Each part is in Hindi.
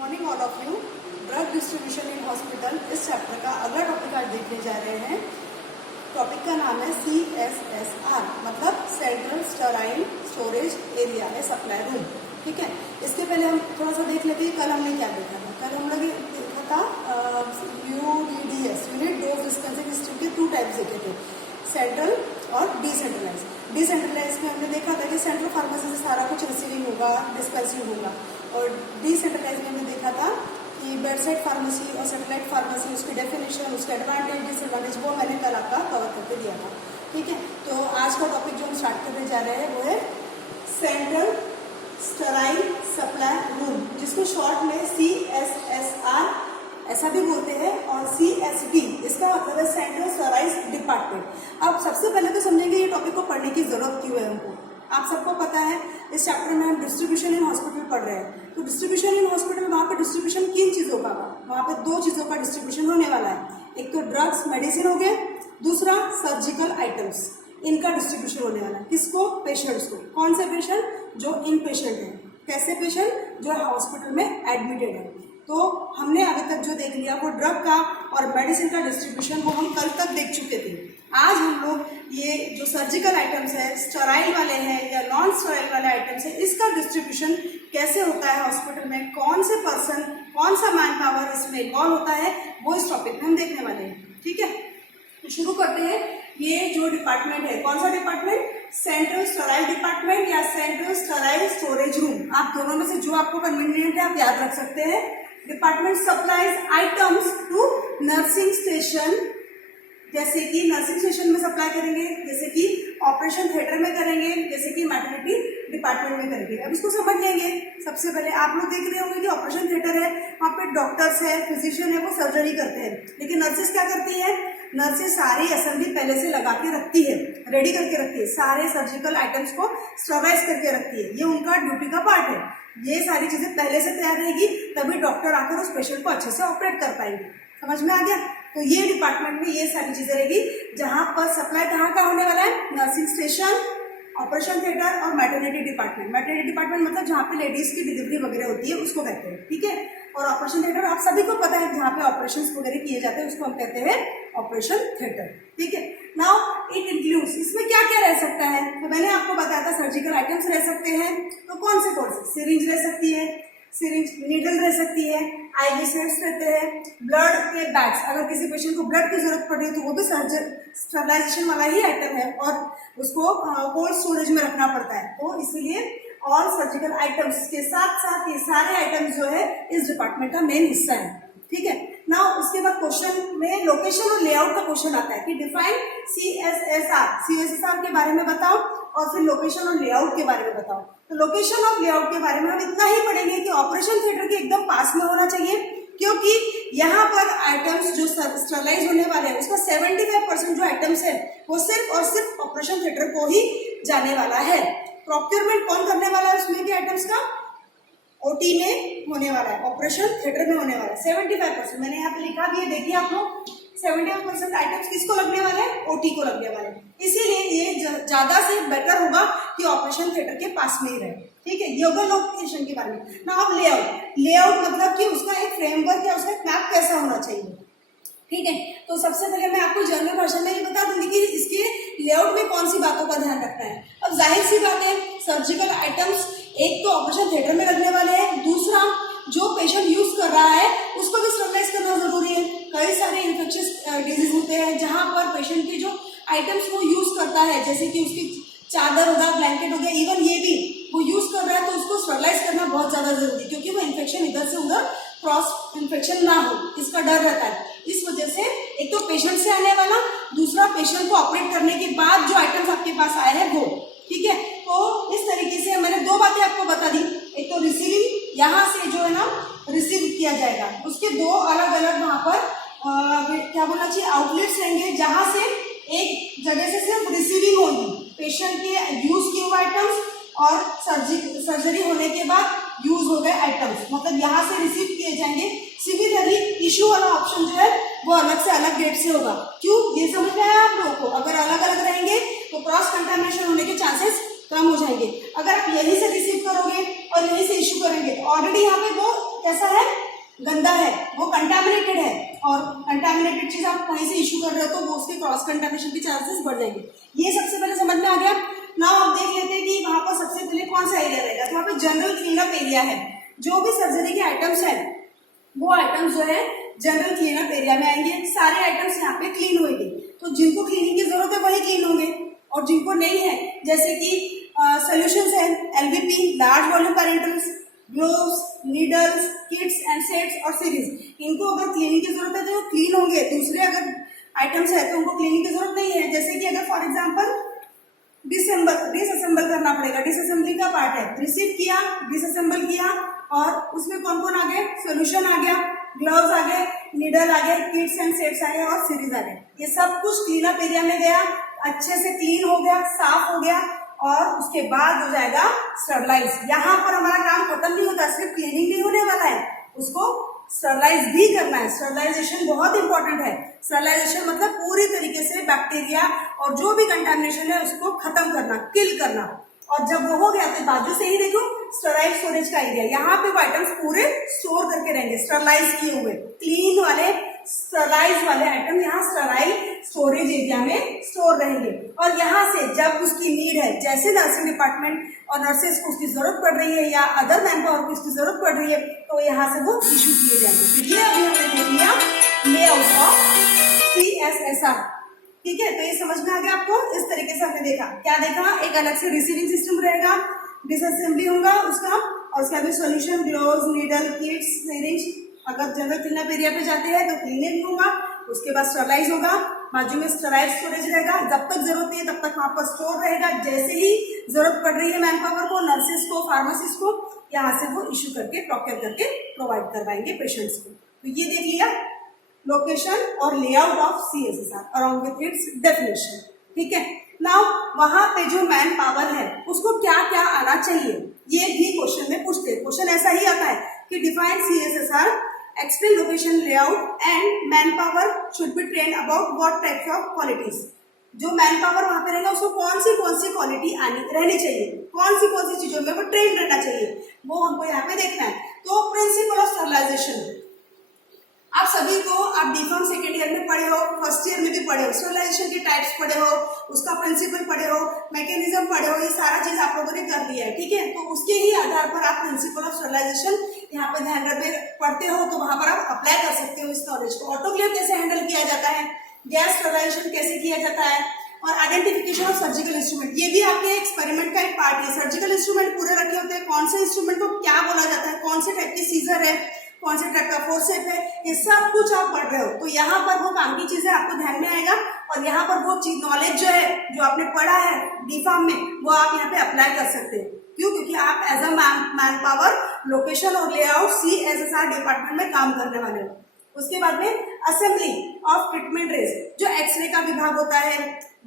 Morning all of you. Drug distribution in hospital इस चैप्टर का अगला टॉपिक आज देखने जा रहे हैं। टॉपिक का नाम है CSSR, मतलब सेंट्रल स्टेराइल स्टोरेज एरिया है, सप्लाई रूम। ठीक है, इसके पहले हम थोड़ा सा देख लेते हैं कल हमने क्या देखा था। कल हम लोग देखा था UDDS, unit dose dispensing system के 2 टाइप्स देखे थे, सेंट्रल और डिसेंट्रलाइज। डिसेंट्रलाइज में हमने देखा था कि सेंट्रल फार्मेसी से सारा कुछ रिसीविंग होगा, डिस्पेंसिंग होगा, और डिसेंट्रलाइज में हमने देखा था कि बेडसाइड फार्मेसी और सैटेलाइट फार्मेसी, उसकी डेफिनेशन, उसके एडवांटेज डिसएडवांटेज, वो मैंने कल आपका कवर करके दिया था। ठीक है, तो आज का टॉपिक जो हम स्टार्ट करने जा रहे हैं वो है सेंट्रल स्टेराइल सप्लाई रूम, जिसको शॉर्ट में CSSR ऐसा भी बोलते हैं, और CSD इसका मतलब है सेंट्रल स्टेराइल डिपार्टमेंट। अब सबसे पहले तो समझेंगे ये टॉपिक को पढ़ने की जरूरत क्यों है हमको। आप सबको पता है इस चैप्टर में हम डिस्ट्रीब्यूशन इन हॉस्पिटल पढ़ रहे हैं। तो डिस्ट्रीब्यूशन इन हॉस्पिटल, वहाँ पे डिस्ट्रीब्यूशन किन चीज़ों का, वहाँ पे 2 चीज़ों का डिस्ट्रीब्यूशन होने वाला है। एक तो ड्रग्स मेडिसिन हो गए, दूसरा सर्जिकल आइटम्स, इनका डिस्ट्रीब्यूशन होने वाला है। किसको? पेशेंट्स को। कौन से पेशेंट? जो इन पेशेंट है। कैसे पेशेंट? जो हॉस्पिटल में एडमिटेड है। तो हमने अभी तक जो देख लिया वो ड्रग का और मेडिसिन का डिस्ट्रीब्यूशन, वो हम कल तक देख चुके थे। आज हम लोग ये जो सर्जिकल आइटम्स है, स्टेराइल वाले हैं या नॉन स्टेराइल वाले आइटम्स है, इसका डिस्ट्रीब्यूशन कैसे होता है हॉस्पिटल में, कौन से पर्सन, कौन सा मैन पावर इसमें इन्वॉल्व होता है, वो इस टॉपिक में हम देखने वाले हैं। ठीक है, तो शुरू करते हैं। ये जो डिपार्टमेंट है, कौन सा डिपार्टमेंट? सेंट्रल स्टेराइल डिपार्टमेंट या सेंट्रल स्टेराइल स्टोरेज रूम। आप दोनों में से जो आपको कन्वीनियंट है आप याद रख सकते हैं। Department supplies items to nursing station, जैसे कि नर्सिंग स्टेशन में सप्लाई करेंगे, जैसे कि ऑपरेशन थिएटर में करेंगे, जैसे कि मैटरनिटी डिपार्टमेंट में करेंगे। अब इसको समझ लेंगे। सबसे पहले आप लोग देख रहे होंगे कि ऑपरेशन थिएटर है, वहाँ पे डॉक्टर्स है, फिजिशियन है, वो सर्जरी करते हैं। लेकिन नर्सेस क्या करती है? नर्सेस सारी असेंबली पहले से लगा के रखती है, रेडी करके रखती है, सारे सर्जिकल आइटम्स को स्टरलाइज करके रखती है। ये उनका ड्यूटी का पार्ट है। ये सारी चीजें पहले से तैयार रहेगी, तभी डॉक्टर आकर उस पेशेंट को अच्छे से ऑपरेट कर पाएंगे। समझ में आ गया? तो ये डिपार्टमेंट में ये सारी चीजें रहेगी, जहां पर सप्लाई कहाँ का होने वाला है? नर्सिंग स्टेशन, ऑपरेशन थिएटर और मैटरनिटी डिपार्टमेंट। मैटरनिटी डिपार्टमेंट मतलब जहाँ पे लेडीज की डिलीवरी वगैरह होती है, उसको कहते हैं। ठीक है, और ऑपरेशन थिएटर आप सभी को पता है, जहाँ पे ऑपरेशन वगैरह किए जाते हैं उसको हम कहते हैं ऑपरेशन थिएटर। ठीक है, नाउ इट इंक्लूड्स, इसमें क्या क्या रह सकता है? तो मैंने आपको बताया था सर्जिकल आइटम्स रह सकते हैं। तो कौन से? सिरिंज रह सकती है, सिरिंज नीडल रह सकती है, IV सेट्स रहते हैं, ब्लड के बैग्स, अगर किसी पेशेंट को ब्लड की जरूरत पड़े तो वो भी स्टरलाइजेशन वाला ही आइटम है और उसको कोल्ड स्टोरेज में रखना पड़ता है। तो इसीलिए और सर्जिकल आइटम्स के साथ साथ ये सारे आइटम्स जो है इस डिपार्टमेंट का मेन हिस्सा है। ठीक है, ना उसके बाद क्वेश्चन में लोकेशन और लेआउट का क्वेश्चन आता है कि डिफाइन CSSR के बारे में बताओ और फिर लोकेशन और लेआउट के बारे में बताओ। तो लोकेशन और लेआउट के बारे में हम इतना ही पढ़ेंगे कि ऑपरेशन थिएटर के एकदम पास में होना चाहिए, क्योंकि यहाँ पर आइटम्स जो स्टरलाइज होने वाले हैं उसका 75% जो आइटम्स है वो सिर्फ और सिर्फ ऑपरेशन थिएटर को ही जाने वाला है। प्रोक्योरमेंट कौन करने वाला है उसमें भी आइटम्स का? OT में होने वाला है, ऑपरेशन थिएटर में होने वाला है। 75% मैंने यहाँ पे लिखा भी है, देखिए आप लोग, 75% आइटम्स किसको लगने वाले हैं? OT को लगने वाले हैं। इसीलिए ये ज्यादा से बेटर होगा कि ऑपरेशन थिएटर के पास में ही रहे। ठीक है, ये होगा लोकेशन के बारे में। ना अब लेआउट मतलब कि उसका एक फ्रेमवर्क या उसका मैप कैसा होना चाहिए। ठीक है, तो सबसे पहले मैं आपको जनरल भाषा में ये बता दूंगी कि इसके लेआउट में कौन सी बातों का ध्यान रखना है। अब जाहिर सी बात है, सर्जिकल आइटम्स एक तो ऑपरेशन थिएटर में लगने वाले हैं, दूसरा जो पेशेंट यूज कर रहा है उसको भी स्टरलाइज करना जरूरी है। कई सारे इन्फेक्शियस डिजीज होते हैं जहां पर पेशेंट के जो आइटम्स वो यूज करता है, जैसे कि उसकी चादर हो गया, ब्लैंकेट हो गया, इवन ये भी वो यूज कर रहा है, तो उसको स्टरलाइज करना बहुत ज्यादा जरूरी है, क्योंकि वो इन्फेक्शन इधर से उधर क्रॉस इन्फेक्शन ना हो, इसका डर रहता है। इस वजह से एक तो पेशेंट से आने वाला, दूसरा पेशेंट को ऑपरेट करने के बाद जो आइटम्स आपके पास आए हैं वो। ठीक है, तो इस तरीके से मैंने 2 बातें आपको बता दी। एक तो रिसीविंग, यहाँ से जो है ना रिसीव किया जाएगा, उसके 2 अलग अलग वहां पर क्या बोलना चाहिए, आउटलेट्स रहेंगे, जहां से एक जगह से सिर्फ रिसीविंग होगी पेशेंट के यूज किए हुए आइटम्स और सर्जरी होने के बाद यूज हो गए आइटम्स, मतलब यहाँ से रिसीव किए जाएंगे। सिमिलरली इशू वाला ऑप्शन जो है वो अलग से अलग गेट से होगा। क्यों? ये समझ में आया आप लोगों को? अगर अलग अलग रहेंगे तो क्रॉस कंटामिनेशन होने के चांसेस कम हो जाएंगे। अगर आप यहीं से रिसीव करोगे और यहीं से इशू करेंगे तो ऑलरेडी यहाँ पे वो कैसा है, गंदा है, वो कंटामिनेटेड है, और कंटामिनेटेड चीज आप कहीं से इशू कर रहे हो तो वो उसके क्रॉस कंटामिनेशन के चांसेस बढ़ जाएंगे। ये सबसे पहले समझ में आ गया। नाउ आप देख लेते हैं कि वहां पर सबसे पहले कौन सा एरिया रहेगा, तो वहाँ पे जनरल क्लीनअप एरिया है। जो भी सर्जरी के आइटम्स हैं वो आइटम्स जो है जनरल क्लीनअप एरिया में आएंगे। सारे आइटम्स यहाँ पे क्लीन होंगे, तो जिनको क्लीनिंग की जरूरत है वही क्लीन होंगे, और जिनको नहीं है जैसे कि सोल्यूशंस है, LVP large volume parenterals, gloves, needles, kits and sets और सीरीज, इनको अगर क्लीनिंग की जरूरत है तो वो क्लीन होंगे। दूसरे अगर आइटम्स है तो उनको क्लीनिंग की जरूरत नहीं है। जैसे कि अगर फॉर एग्जाम्पल डिसअसेंबल करना पड़ेगा, डिसअसेंबली का पार्ट है, रिसीव किया, डिसअसेंबल किया, और उसमें कौन कौन आ गए, सोल्यूशन आ गया, ग्लव्स आ गए, नीडल आ गए, किट्स एंड सेट्स आ गए और सीरीज आ गए। ये सब कुछ क्लीनअप एरिया में गया, अच्छे से क्लीन हो गया, साफ हो गया, और उसके बाद हो जाएगा स्टरलाइज। यहाँ पर हमारा काम खत्म नहीं होता, सिर्फ क्लीनिंग नहीं होने वाला है, उसको स्टरलाइज भी करना है। स्टरलाइजेशन बहुत इंपॉर्टेंट है। स्टरलाइजेशन मतलब पूरी तरीके से बैक्टीरिया और जो भी कंटामिनेशन है उसको खत्म करना, किल करना। और जब वो हो गया तो बाजू से ही देखो स्टरलाइज स्टोरेज का एरिया, यहाँ पे वो आइटम्स पूरे स्टोर करके रहेंगे, स्टरलाइज किए हुए, क्लीन वाले स्टरलाइज वाले आइटम यहाँ स्टरलाइज स्टोरेज एरिया में स्टोर रहेंगे। और यहाँ से जब उसकी नीड है, जैसे नर्सिंग डिपार्टमेंट और नर्सेज को उसकी जरूरत पड़ रही है या अदर मैन पावर को उसकी जरूरत पड़ रही है, तो यहाँ से वो इशू किए जाएंगे। ये अभी हमने देख लिया लेआउट ऑफ CSSR, ठीक है। तो ये समझ में आ गया आपको। इस तरीके से हमने देखा, क्या देखा, एक अलग से रिसीविंग सिस्टम रहेगा, डिसअसेंबली होगा उसका, और उसके बाद solution, gloves, needle, kits, syringe, अगर जनरल क्लीनअप एरिया पे जाते हैं तो क्लीनिंग होगा, उसके बाद स्टरलाइज होगा, बाजू में स्टरलाइज स्टोरेज रहेगा, जब तक जरूरत है तब तक वहां पर स्टोर रहेगा। जैसे ही जरूरत पड़ रही है मैन पावर को, नर्सेज को, फार्मासिस्ट को, यहाँ से वो इश्यू करके प्रोक्योर करके प्रोवाइड करवाएंगे पेशेंट्स को। तो ये देख लिया लोकेशन और layout of CSSR along with its definition, ठीक है। नाउ वहां पे जो मैन पावर है उसको क्या क्या आना चाहिए, ये भी क्वेश्चन में पूछते हैं। क्वेश्चन ऐसा ही आता है कि define CSSR, explain location, layout and man power should be train about what types of qualities. जो मैन पावर वहां पे रहेगा उसको कौन सी क्वालिटी आनी रहनी चाहिए, कौन सी चीजों में वो ट्रेन रहना चाहिए, वो हमको यहाँ पे देखना है। तो प्रिंसिपल ऑफ स्टरलाइजेशन आप सभी को, आप बीकॉम सेकेंड ईयर में पढ़े हो, फर्स्ट ईयर में भी पढ़े हो, स्टरलाइजेशन के टाइप्स पढ़े हो, उसका प्रिंसिपल पढ़े हो, मैकेनिज्म पढ़े हो, ये सारा चीज आप लोगों ने कर लिया है, ठीक है। तो उसके ही आधार पर आप प्रिंसिपल ऑफ स्टरलाइजेशन यहाँ पे ध्यान रखते पढ़ते हो, तो वहां पर आप अप्लाई कर सकते हो इस नॉलेज को। ऑटोक्लेव कैसे हैंडल किया जाता है, गैस स्टरलाइजेशन कैसे किया जाता है, और आइडेंटिफिकेशन ऑफ सर्जिकल इंस्ट्रूमेंट, ये भी आपके एक्सपेरिमेंट का एक पार्ट है। सर्जिकल इंस्ट्रूमेंट पूरे रखे होते हैं, कौन से इंस्ट्रूमेंट को क्या बोला जाता है, कौन से टाइप की सीजर है, कौन से टाइप का फोर्सेप है, ये सब कुछ आप पढ़ रहे हो। तो यहाँ पर वो काम की चीजें आपको ध्यान में आएगा, और यहाँ पर वो चीज नॉलेज जो है जो आपने पढ़ा है बीफार्म में, वो आप यहाँ पे अप्लाई कर सकते हैं। क्यों? क्योंकि आप as a man power location और लेआउट CSSR डिपार्टमेंट में काम करने वाले हो। उसके बाद में असेंबली ऑफ ट्रीटमेंट रेस, जो एक्सरे का विभाग होता है,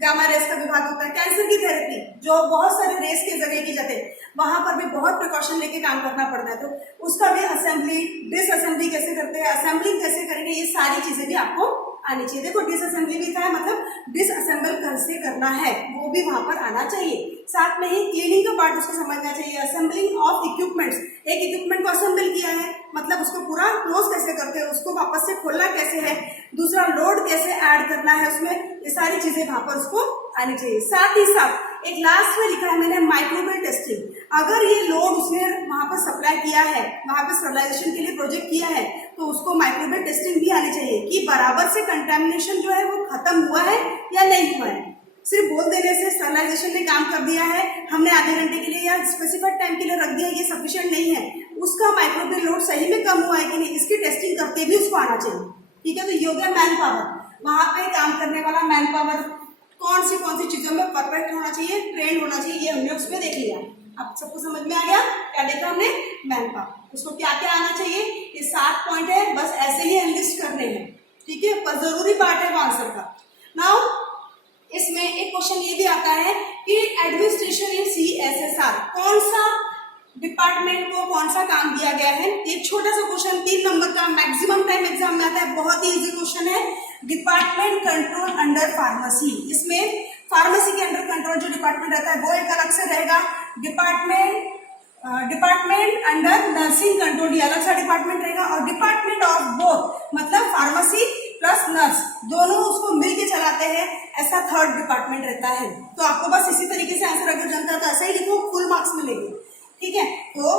गामा रेस का विभाग होता है, कैंसर की थेरेपी जो बहुत सारे रेस के जरिए की जाते हैं, वहां पर भी बहुत प्रिकॉशन लेके काम करना पड़ता है। तो उसका भी असेंबली, डिसअसेंबली कैसे करते हैं, असेंबलिंग कैसे करेंगे, ये सारी चीजें भी आपको आनी चाहिए। देखो डिसअसेंबली भी था, मतलब डिसअसेंबल कैसे करना है वो भी वहां पर आना चाहिए। साथ में ही क्लीनिंग का पार्ट उसको समझना चाहिए। असेंबलिंग ऑफ इक्विपमेंट्स, एक इक्विपमेंट को असेंबल किया है, मतलब उसको पूरा क्लोज कैसे करते हैं, उसको वापस से खोलना कैसे है, दूसरा लोड कैसे ऐड करना है उसमें, ये सारी चीजें वहां पर उसको आनी चाहिए। साथ ही साथ एक लास्ट में लिखा है मैंने माइक्रोबियल टेस्टिंग, अगर ये लोड उसने वहां पर सप्लाई किया है, वहां पर स्टरलाइजेशन के लिए प्रोजेक्ट किया है, तो उसको माइक्रोबियल टेस्टिंग भी आनी चाहिए कि बराबर से कंटेमिनेशन जो है वो खत्म हुआ है या नहीं हुआ है। सिर्फ बोल देने से स्टरलाइजेशन ने काम कर दिया है, हमने आधे घंटे के लिए या स्पेसिफाइड टाइम के लिए रख दिया, ये सफिशिएंट नहीं है। उसका माइक्रोबियल लोड सही में कम हुआ है कि नहीं, इसकी टेस्टिंग करके भी उसको आना चाहिए, ठीक है। तो ये हो गया मैन पावर, वहां पे काम करने वाला मैन पावर कौन सी चीजों में परफेक्ट होना चाहिए, ट्रेन होना चाहिए, ये हमने उसमें देख लिया। अब सबको समझ में आ गया, क्या देखा हमने, मैन पावर, उसको क्या क्या आना चाहिए, ये 7 पॉइंट है, बस ऐसे ही लिस्ट करने हैं, ठीक है, पर जरूरी पार्ट है आंसर का। नाउ इसमें एक क्वेश्चन ये भी आता है कि एडमिनिस्ट्रेशन इन CSSR, कौन सा डिपार्टमेंट को कौन सा काम दिया गया है। एक छोटा सा क्वेश्चन 3 नंबर का, मैक्सिमम टाइम एग्जाम में आता है, बहुत ही इजी क्वेश्चन है। डिपार्टमेंट कंट्रोल अंडर फार्मेसी, इसमें फार्मेसी के अंडर कंट्रोल जो डिपार्टमेंट रहता है वो एक अलग से रहेगा। Department department under nursing control, ये अलग सा डिपार्टमेंट रहेगा। और डिपार्टमेंट ऑफ बोथ मतलब फार्मेसी प्लस नर्स दोनों उसको मिलके चलाते हैं, ऐसा थर्ड डिपार्टमेंट रहता है। तो आपको बस इसी तरीके से आंसर अगर जनता तो ऐसा ही लिखो, फुल मार्क्स मिलेंगे। ठीक है, तो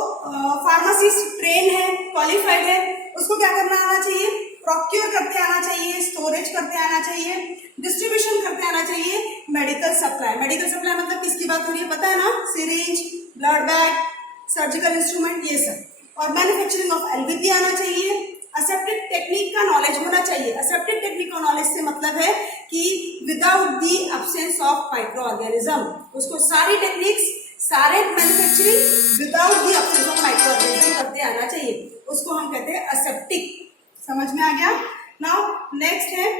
फार्मासिस्ट ट्रेन है, क्वालिफाइड है, उसको क्या करना आना चाहिए, प्रोक्योर करते आना चाहिए, स्टोरेज करते आना चाहिए, डिस्ट्रीब्यूशन करते आना चाहिए, मेडिकल सप्लाई। मेडिकल सप्लाई मतलब किसकी बात हो रही है पता है ना, syringe, blood bag, surgical instrument, ये सब। और मैन्युफैक्चरिंग ऑफ एलवीपी आना चाहिए। असेप्टिक टेक्निक का नॉलेज होना चाहिए। असेप्टिक टेक्निक का नॉलेज से मतलब है कि without the absence of micro organism, उसको सारी टेक्निक्स, सारे manufacturing without the absence of micro organism करते आना चाहिए, उसको हम कहते हैं असेप्टिक। समझ में आ गया। नाउ नेक्स्ट है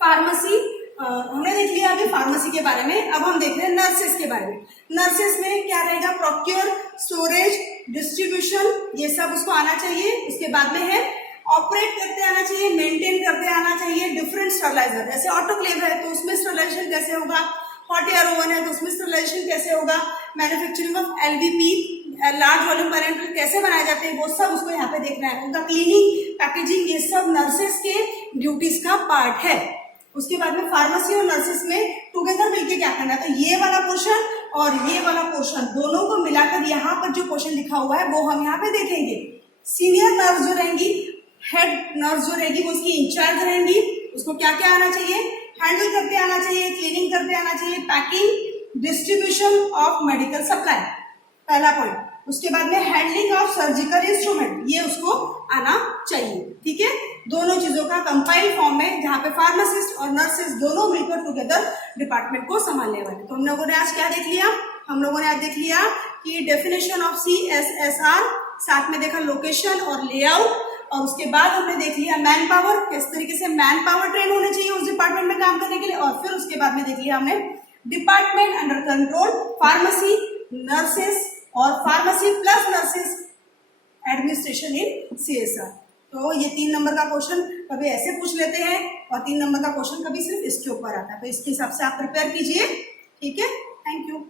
फार्मेसी। हमने देख लिया अभी फार्मेसी के बारे में। अब हम देख रहे हैं नर्सेस के बारे में। नर्सेस में क्या रहेगा, प्रोक्योर, स्टोरेज, डिस्ट्रीब्यूशन, ये सब उसको आना चाहिए। उसके बाद में है ऑपरेट करते आना चाहिए, मेंटेन करते आना चाहिए डिफरेंट स्टरलाइजर। जैसे ऑटोक्लेव है तो उसमें स्टरलाइजेशन कैसे होगा, हॉट एयर ओवन है तो उसमें स्टरलाइजेशन कैसे होगा, manufacturing of LVP, large volume parenteral कैसे बनाए जाते हैं, वो सब उसको यहाँ पे देखना है। उनका क्लीनिंग, पैकेजिंग, ये सब नर्सेस के ड्यूटीज का पार्ट है। उसके बाद में फार्मेसी और नर्सेस में टुगेदर मिलके क्या करना है, तो ये वाला पोर्शन और ये वाला पोर्शन दोनों को मिलाकर यहाँ पर जो पोर्शन लिखा हुआ है वो हम यहाँ पे देखेंगे। सीनियर नर्स जो रहेंगी, हेड नर्स जो रहेगी वो उसकी इंचार्ज रहेंगी, उसको क्या क्या आना चाहिए, हैंडल करते आना चाहिए, क्लीनिंग करते आना चाहिए, packing, distribution of medical supply, पहला पॉइंट। उसके बाद में हैंडलिंग ऑफ सर्जिकल इंस्ट्रूमेंट, ये उसको आना चाहिए। ठीक है, दोनों चीजों का कंपाइल फॉर्म में, जहां पे फार्मासिस्ट और नर्सेस दोनों मिलकर टुगेदर डिपार्टमेंट को संभालने वाले। तो हम लोगों ने आज क्या देख लिया, हम लोगों ने आज देख लिया कि डेफिनेशन ऑफ CSSR, साथ में देखा लोकेशन और लेआउट, और उसके बाद हमने देख लिया मैन पावर, किस तरीके से मैन पावर ट्रेन होने चाहिए उस डिपार्टमेंट में काम करने के लिए। और फिर उसके बाद में देख लिया हमने department under control, pharmacy, nurses और pharmacy plus nurses administration in CSR। तो ये 3 नंबर का क्वेश्चन कभी ऐसे पूछ लेते हैं और 3 नंबर का क्वेश्चन कभी सिर्फ इसके ऊपर आता है। तो इसके हिसाब से आप प्रिपेयर कीजिए। ठीक है, थैंक यू।